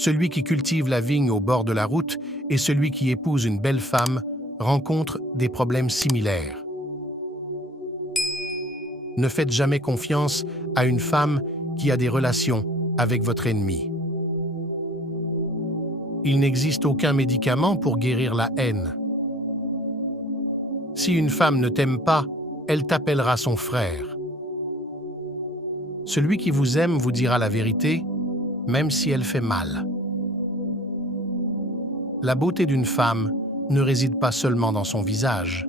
Celui qui cultive la vigne au bord de la route et celui qui épouse une belle femme rencontrent des problèmes similaires. Ne faites jamais confiance à une femme qui a des relations avec votre ennemi. Il n'existe aucun médicament pour guérir la haine. Si une femme ne t'aime pas, elle t'appellera son frère. Celui qui vous aime vous dira la vérité, même si elle fait mal. La beauté d'une femme ne réside pas seulement dans son visage.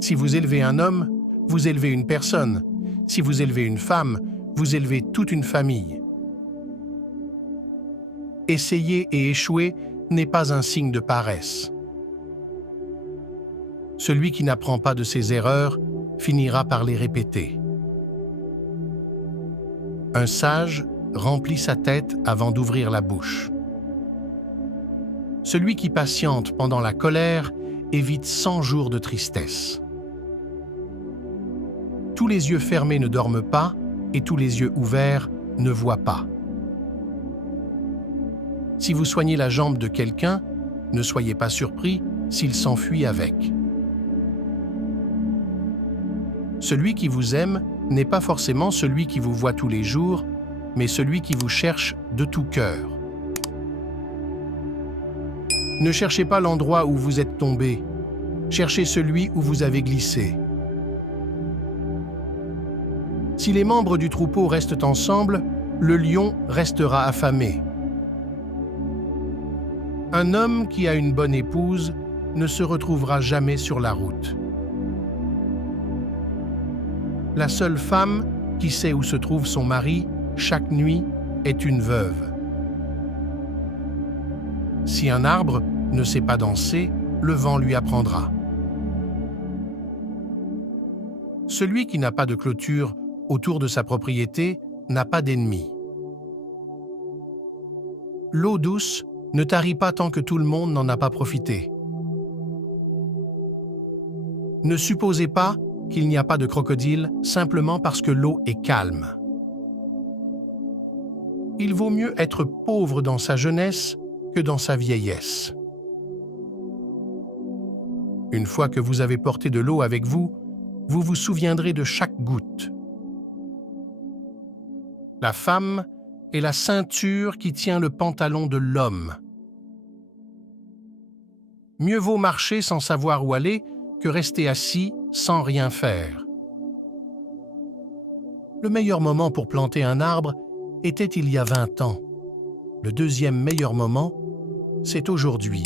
Si vous élevez un homme, vous élevez une personne. Si vous élevez une femme, vous élevez toute une famille. Essayer et échouer n'est pas un signe de paresse. Celui qui n'apprend pas de ses erreurs finira par les répéter. Un sage remplit sa tête avant d'ouvrir la bouche. Celui qui patiente pendant la colère évite 100 jours de tristesse. Tous les yeux fermés ne dorment pas et tous les yeux ouverts ne voient pas. Si vous soignez la jambe de quelqu'un, ne soyez pas surpris s'il s'enfuit avec. Celui qui vous aime n'est pas forcément celui qui vous voit tous les jours, mais celui qui vous cherche de tout cœur. Ne cherchez pas l'endroit où vous êtes tombé, cherchez celui où vous avez glissé. Si les membres du troupeau restent ensemble, le lion restera affamé. Un homme qui a une bonne épouse ne se retrouvera jamais sur la route. La seule femme qui sait où se trouve son mari chaque nuit est une veuve. Si un arbre ne sait pas danser, le vent lui apprendra. Celui qui n'a pas de clôture autour de sa propriété n'a pas d'ennemis. L'eau douce ne tarit pas tant que tout le monde n'en a pas profité. Ne supposez pas qu'il n'y a pas de crocodile simplement parce que l'eau est calme. Il vaut mieux être pauvre dans sa jeunesse que dans sa vieillesse. Une fois que vous avez porté de l'eau avec vous, vous vous souviendrez de chaque goutte. La femme est la ceinture qui tient le pantalon de l'homme. Mieux vaut marcher sans savoir où aller que rester assis sans rien faire. Le meilleur moment pour planter un arbre était il y a 20 ans. Le deuxième meilleur moment, c'est aujourd'hui.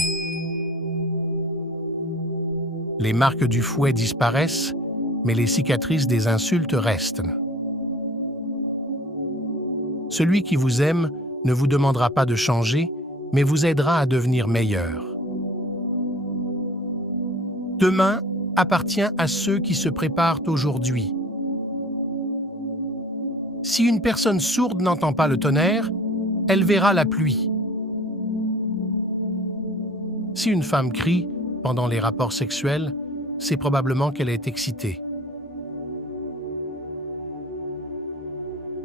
Les marques du fouet disparaissent, mais les cicatrices des insultes restent. Celui qui vous aime ne vous demandera pas de changer, mais vous aidera à devenir meilleur. Demain appartient à ceux qui se préparent aujourd'hui. Si une personne sourde n'entend pas le tonnerre, elle verra la pluie. Si une femme crie pendant les rapports sexuels, c'est probablement qu'elle est excitée.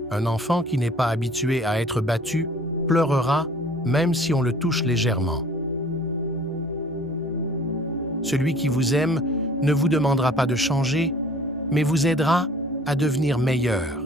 Un enfant qui n'est pas habitué à être battu pleurera même si on le touche légèrement. Celui qui vous aime ne vous demandera pas de changer, mais vous aidera à devenir meilleur.